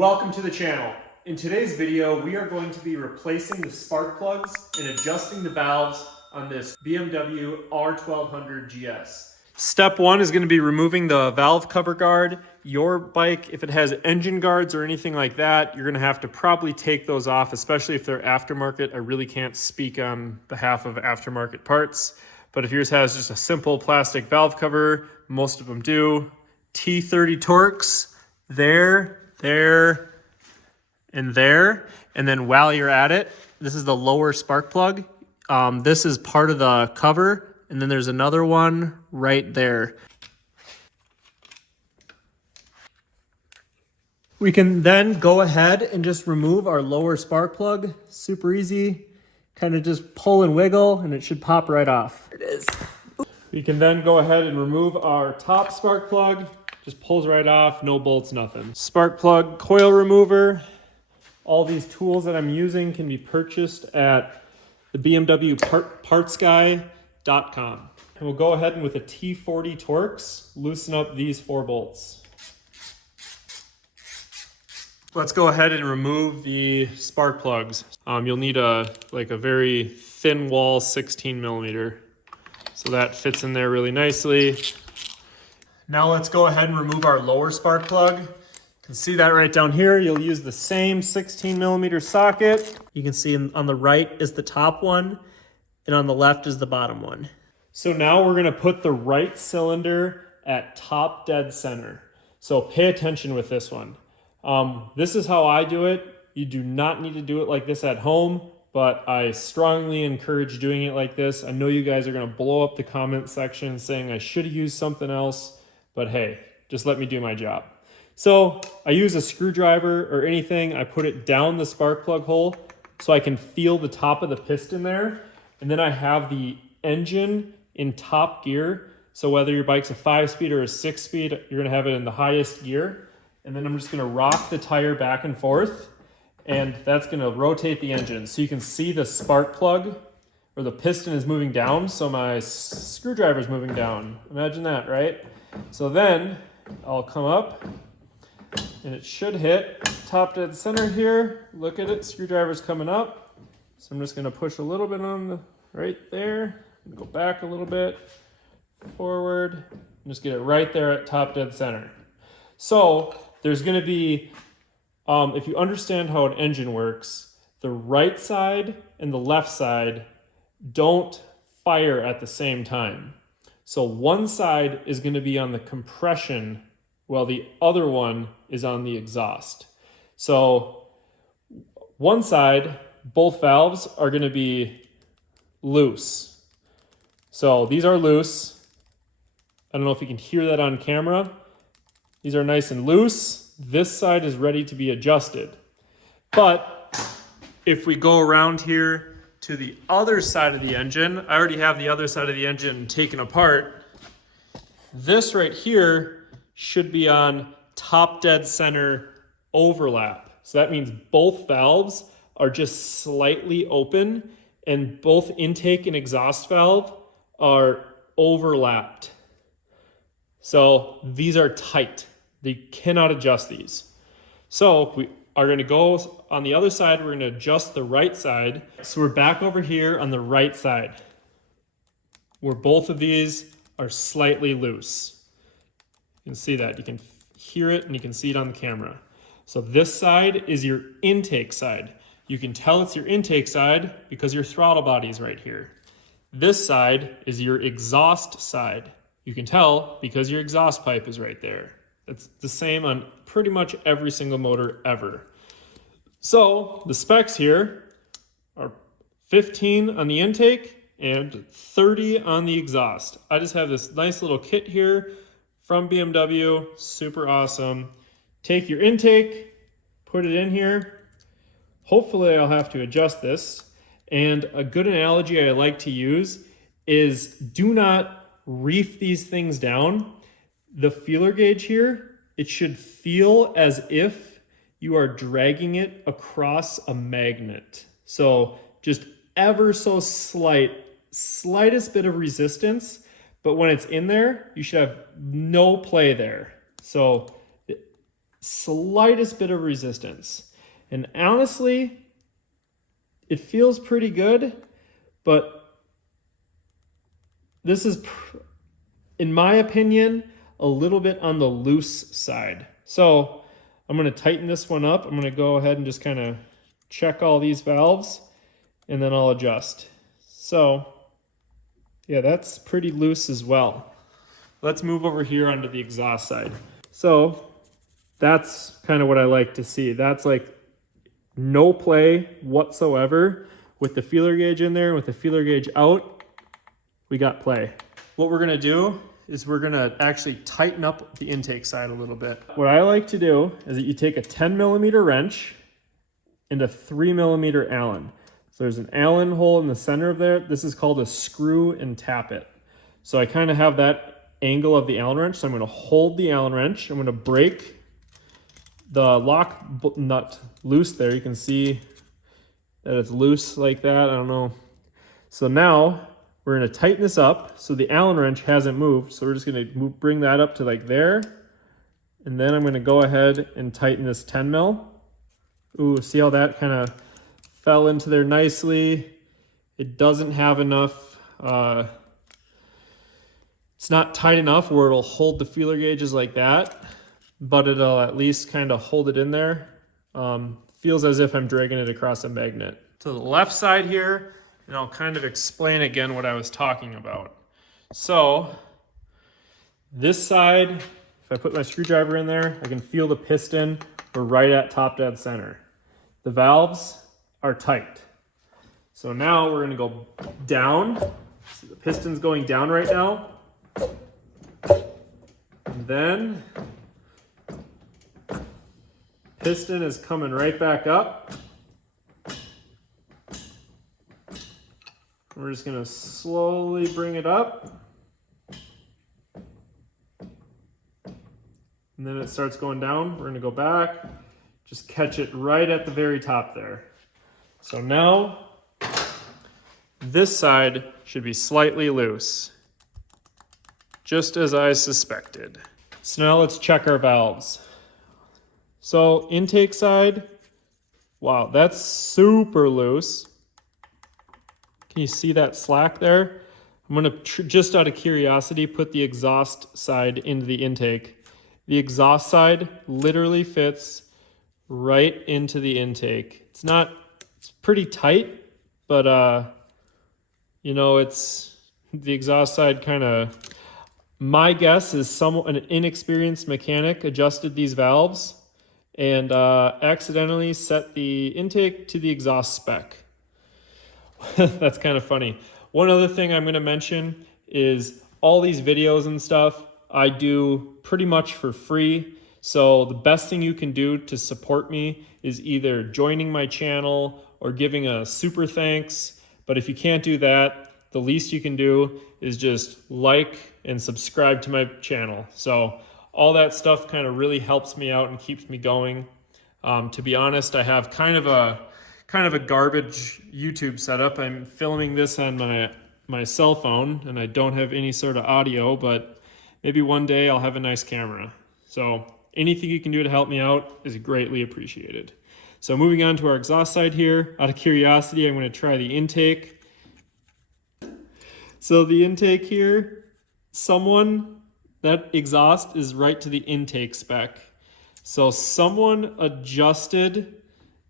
Welcome to the channel. In today's video, we are going to be replacing the spark plugs and adjusting the valves on this BMW R1200 GS. Step one is going to be removing the valve cover guard. Your bike, if it has engine guards or anything like that, you're going to have to probably take those off, especially if they're aftermarket. I really can't speak on behalf of aftermarket parts, but if yours has just a simple plastic valve cover, most of them do. T30 Torx, there, and there. And then while you're at it, this is the lower spark plug. This is part of the cover, and then there's another one right there. We can then go ahead and just remove our lower spark plug. Super easy. Kind of just pull and wiggle, and it should pop right off. There it is. We can then go ahead and remove our top spark plug. Just pulls right off, no bolts, nothing. Spark plug coil remover. All these tools that I'm using can be purchased at the BMW partsguy.com. And we'll go ahead and with a T40 Torx, loosen up these 4 bolts. Let's go ahead and remove the spark plugs. You'll need a very thin wall 16 millimeter. So that fits in there really nicely. Now let's go ahead and remove our lower spark plug. You can see that right down here. You'll use the same 16 millimeter socket. You can see on the right is the top one, and on the left is the bottom one. So now we're gonna put the right cylinder at top dead center. So pay attention with this one. This is how I do it. You do not need to do it like this at home, but I strongly encourage doing it like this. I know you guys are gonna blow up the comment section saying I should have used something else, but hey, just let me do my job. So I use a screwdriver or anything. I put it down the spark plug hole so I can feel the top of the piston there. And then I have the engine in top gear. So whether your bike's a 5-speed or a 6-speed, you're gonna have it in the highest gear. And then I'm just gonna rock the tire back and forth, and that's gonna rotate the engine. So you can see the spark plug or the piston is moving down. So my screwdriver is moving down. Imagine that, right? So then I'll come up and it should hit top dead center here. Look at it, screwdriver's coming up. So I'm just gonna push a little bit on the right there and go back a little bit forward and just get it right there at top dead center. So there's gonna be, if you understand how an engine works, the right side and the left side don't fire at the same time. So one side is going to be on the compression while the other one is on the exhaust. So one side, both valves are going to be loose. So these are loose. I don't know if you can hear that on camera. These are nice and loose. This side is ready to be adjusted. But if we go around here to the other side of the engine, I already have the other side of the engine taken apart. This right here should be on top dead center overlap. So that means both valves are just slightly open and both intake and exhaust valve are overlapped. So these are tight. They cannot adjust these. So we are going to go on the other side. We're going to adjust the right side. So we're back over here on the right side where both of these are slightly loose. You can see that. You can hear it and you can see it on the camera. So this side is your intake side. You can tell it's your intake side because your throttle body is right here. This side is your exhaust side. You can tell because your exhaust pipe is right there. It's the same on pretty much every single motor ever. So the specs here are 15 on the intake and 30 on the exhaust. I just have this nice little kit here from BMW, super awesome. Take your intake, put it in here. Hopefully I'll have to adjust this. And a good analogy I like to use is do not reef these things down. The feeler gauge here, it should feel as if you are dragging it across a magnet. So just ever so slightest bit of resistance, but when it's in there, you should have no play there. So slightest bit of resistance. And honestly, it feels pretty good, but this is, in my opinion, a little bit on the loose side. So I'm going to tighten this one up. I'm going to go ahead and just kind of check all these valves, and then I'll adjust. So yeah, that's pretty loose as well. Let's move over here onto the exhaust side. So that's kind of what I like to see. That's like no play whatsoever. With the feeler gauge in there, with the feeler gauge out, we got play. What we're gonna do is we're gonna actually tighten up the intake side a little bit. What I like to do is that you take a 10mm wrench and a 3mm Allen. So there's an Allen hole in the center of there. This is called a screw and tap it. So I kind of have that angle of the Allen wrench. So I'm going to hold the Allen wrench. I'm going to break the lock nut loose there. You can see that it's loose like that. I don't know. So now we're going to tighten this up so the Allen wrench hasn't moved. So we're just going to bring that up to like there. And then I'm going to go ahead and tighten this 10mm. Ooh, see how that kind of fell into there nicely. It doesn't have enough, it's not tight enough where it'll hold the feeler gauges like that, but it'll at least kind of hold it in there. Feels as if I'm dragging it across a magnet. To the left side here, and I'll kind of explain again what I was talking about. So this side, if I put my screwdriver in there, I can feel the piston. We're right at top dead center. The valves are tight. So now we're gonna go down. See the piston's going down right now. And then piston is coming right back up. We're just gonna slowly bring it up. And then it starts going down. We're gonna go back, just catch it right at the very top there. So now this side should be slightly loose, just as I suspected. So now let's check our valves. So intake side, wow, that's super loose. Can you see that slack there? I'm gonna, just out of curiosity, put the exhaust side into the intake. The exhaust side literally fits right into the intake. It's pretty tight, but you know, it's the exhaust side kind of, my guess is an inexperienced mechanic adjusted these valves and accidentally set the intake to the exhaust spec. That's kind of funny. One other thing I'm going to mention is all these videos and stuff I do pretty much for free. So the best thing you can do to support me is either joining my channel or giving a super thanks. But if you can't do that, the least you can do is just like and subscribe to my channel. So all that stuff kind of really helps me out and keeps me going. To be honest, I have kind of a garbage YouTube setup. I'm filming this on my cell phone and I don't have any sort of audio, but maybe one day I'll have a nice camera. So anything you can do to help me out is greatly appreciated. So moving on to our exhaust side here, out of curiosity, I'm going to try the intake. So the intake here, that exhaust is right to the intake spec. So someone adjusted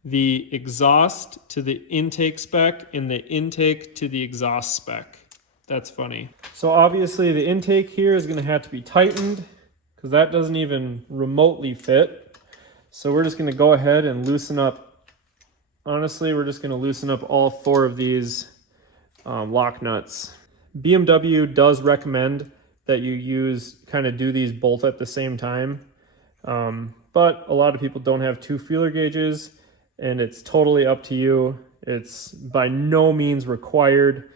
the exhaust to the intake spec and the intake to the exhaust spec. That's funny. So obviously the intake here is going to have to be tightened because that doesn't even remotely fit. So we're just going to go ahead and loosen up. Honestly, we're just going to loosen up all 4 of these lock nuts. BMW does recommend that you do these both at the same time. But a lot of people don't have 2 feeler gauges and it's totally up to you. It's by no means required.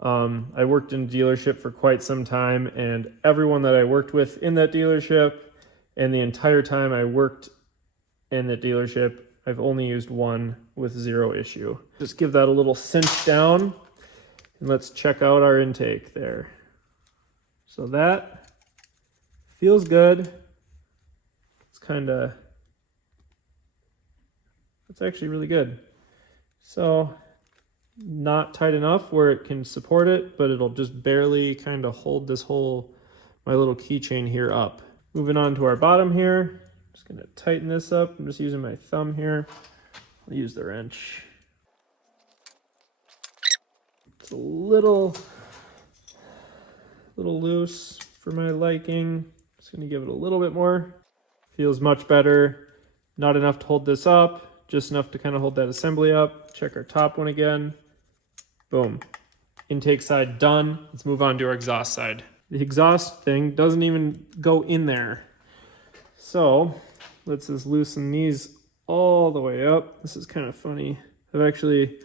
I worked in a dealership for quite some time and everyone that I worked with in that dealership and the entire time I worked in the dealership, I've only used one with 0 issue. Just give that a little cinch down and let's check out our intake there. So that feels good. It's kind of That's actually really good. So not tight enough where it can support it, but it'll just barely kind of hold this whole, my little keychain here up. Moving on to our bottom here. Just gonna tighten this up. I'm just using my thumb here. I'll use the wrench. It's a little loose for my liking. Just gonna give it a little bit more. Feels much better. Not enough to hold this up, just enough to kind of hold that assembly up. Check our top one again. Boom. Intake side done. Let's move on to our exhaust side. The exhaust thing doesn't even go in there. So let's just loosen these all the way up. This is kind of funny. I've actually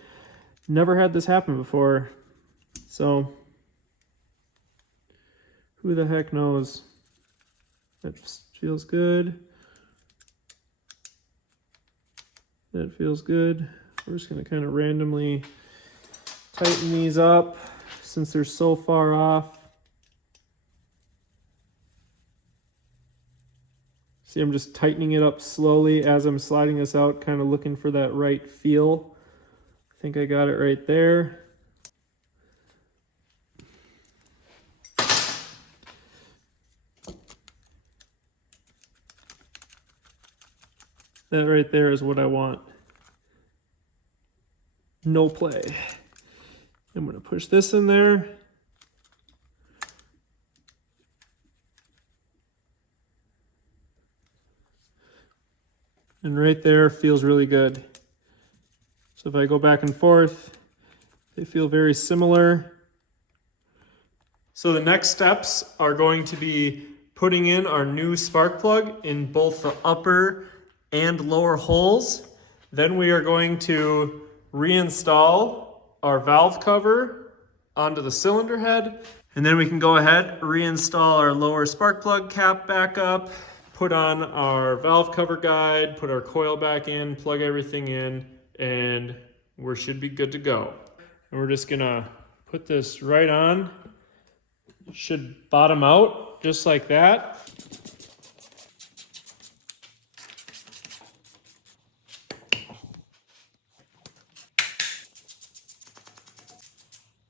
never had this happen before. So who the heck knows? That feels good. That feels good. We're just gonna kind of randomly tighten these up since they're so far off. See, I'm just tightening it up slowly as I'm sliding this out, kind of looking for that right feel. I think I got it right there. That right there is what I want. No play. I'm gonna push this in there. And right there feels really good. So if I go back and forth, they feel very similar. So the next steps are going to be putting in our new spark plug in both the upper and lower holes. Then we are going to reinstall our valve cover onto the cylinder head. And then we can go ahead, reinstall our lower spark plug cap back up, put on our valve cover guide, put our coil back in, plug everything in, and we should be good to go. And we're just gonna put this right on. Should bottom out just like that.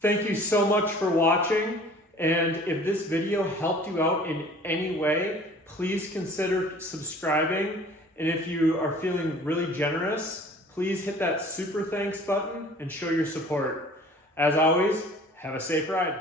Thank you so much for watching. And if this video helped you out in any way, please consider subscribing. And if you are feeling really generous, please hit that super thanks button and show your support. As always, have a safe ride.